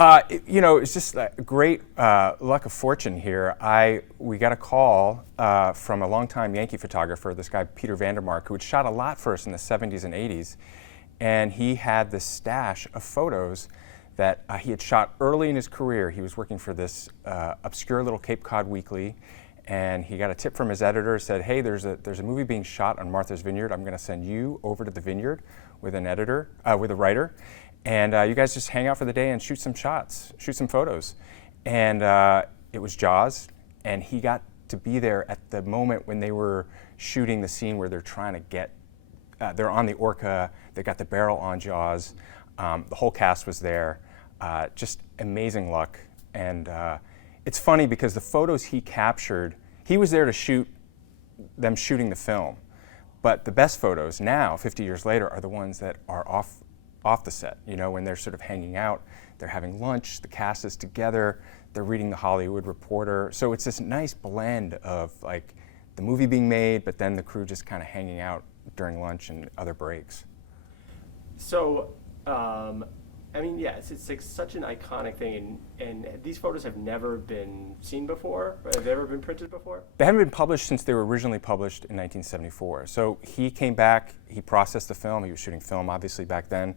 It's just a great luck of fortune here. We got a call from a longtime Yankee photographer, this guy Peter Vandermark, who had shot a lot for us in the 70s and 80s. And he had this stash of photos that he had shot early in his career. He was working for this obscure little Cape Cod weekly, and he got a tip from his editor, said, hey, there's a movie being shot on Martha's Vineyard. I'm going to send you over to the Vineyard with with a writer, and you guys just hang out for the day and shoot some shots, shoot some photos. And it was Jaws, and he got to be there at the moment when they were shooting the scene where they're trying to get, they're on the orca, they got the barrel on Jaws, the whole cast was there. Just amazing luck. And it's funny because the photos he captured, he was there to shoot them shooting the film. But the best photos now, 50 years later, are the ones that are off the set. You know, when they're sort of hanging out, they're having lunch, the cast is together, they're reading the Hollywood Reporter. So it's this nice blend of like the movie being made, but then the crew just kind of hanging out during lunch and other breaks. So, I mean, yeah, it's like such an iconic thing, and these photos have never been seen before? Have they ever been printed before? They haven't been published since they were originally published in 1974. So he came back, he processed the film, he was shooting film obviously back then.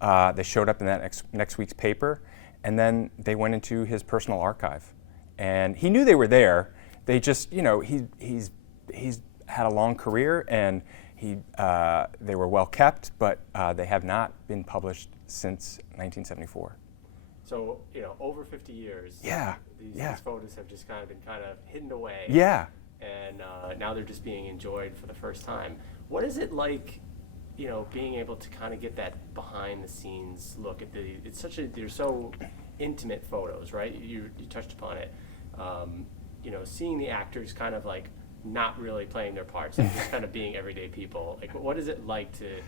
They showed up in that next week's paper, and then they went into his personal archive. And he knew they were there. They just, you know, he's had a long career, and they were well kept, but they have not been published since 1974. So, you know, over 50 years, these photos have just kind of hidden away. Yeah. And now they're just being enjoyed for the first time. What is it like, you know, being able to kind of get that behind the scenes look at they're so intimate photos, right? You touched upon it. You know, seeing the actors kind of like not really playing their parts, and just kind of being everyday people. Like, what is it like to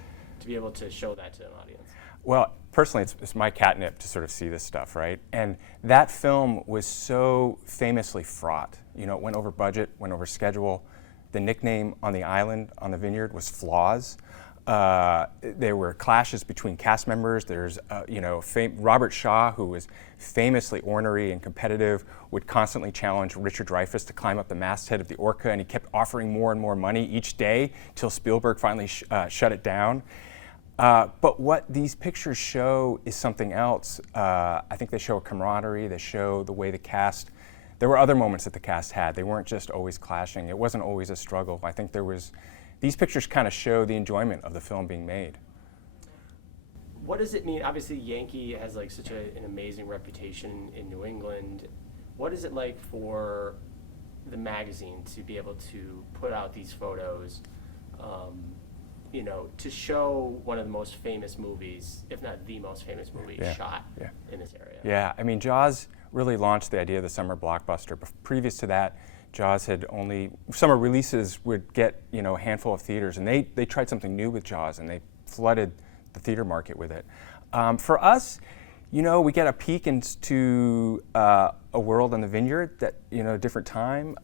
be able to show that to an audience? Well, personally, it's my catnip to sort of see this stuff, right? And that film was so famously fraught. You know, it went over budget, went over schedule. The nickname on the island, on the Vineyard, was Flaws. There were clashes between cast members. There's, Robert Shaw, who was famously ornery and competitive, would constantly challenge Richard Dreyfuss to climb up the masthead of the Orca, and he kept offering more and more money each day till Spielberg finally shut it down. But what these pictures show is something else. I think they show a camaraderie. They show the way the cast. There were other moments that the cast had. They weren't just always clashing. It wasn't always a struggle. I think these pictures kind of show the enjoyment of the film being made. What does it mean? Obviously, Yankee has like such an amazing reputation in New England. What is it like for the magazine to be able to put out these photos, you know, to show one of the most famous movies, if not the most famous movie, shot in this area? Yeah, I mean, Jaws really launched the idea of the summer blockbuster. But previous to that, Jaws had summer releases would get, you know, a handful of theaters, and they tried something new with Jaws, and they flooded the theater market with it. For us, you know, we get a peek into a world on the Vineyard that, you know, a different time.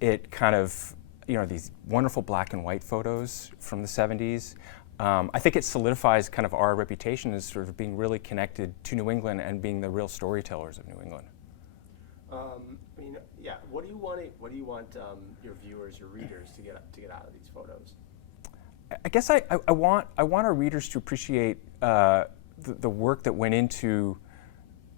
It kind of, you know, these wonderful black and white photos from the 70s. I think it solidifies kind of our reputation as sort of being really connected to New England and being the real storytellers of New England. I mean, yeah. What do you want your viewers, your readers, to get out of these photos? I guess I want our readers to appreciate the work that went into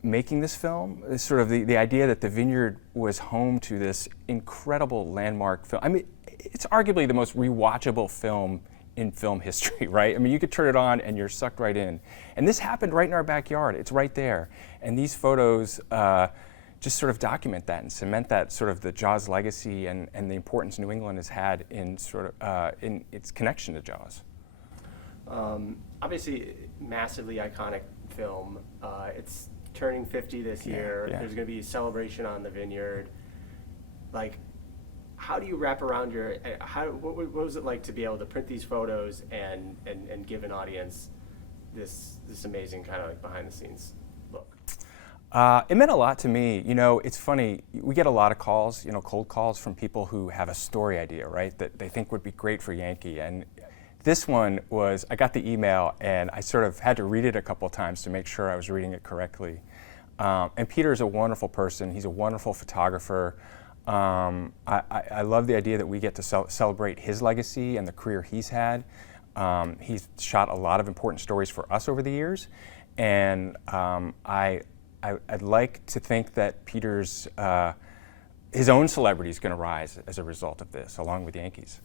making this film. It's sort of the idea that the Vineyard was home to this incredible landmark film. I mean, it's arguably the most rewatchable film in film history, right? I mean, you could turn it on and you're sucked right in. And this happened right in our backyard. It's right there. And these photos just sort of document that and cement that sort of the Jaws legacy and the importance New England has had in sort of in its connection to Jaws. Obviously, massively iconic film. It's turning 50 this year. Yeah. There's going to be a celebration on the Vineyard. Like, how do you wrap around what was it like to be able to print these photos and give an audience this amazing kind of like behind the scenes look? It meant a lot to me. You know, it's funny, we get a lot of calls, you know, cold calls from people who have a story idea, right, that they think would be great for Yankee. And this one was, I got the email and I sort of had to read it a couple of times to make sure I was reading it correctly. And Peter is a wonderful person. He's a wonderful photographer. I love the idea that we get to celebrate his legacy and the career he's had. He's shot a lot of important stories for us over the years, and I'd like to think that Peter's his own celebrity is going to rise as a result of this, along with Yankees.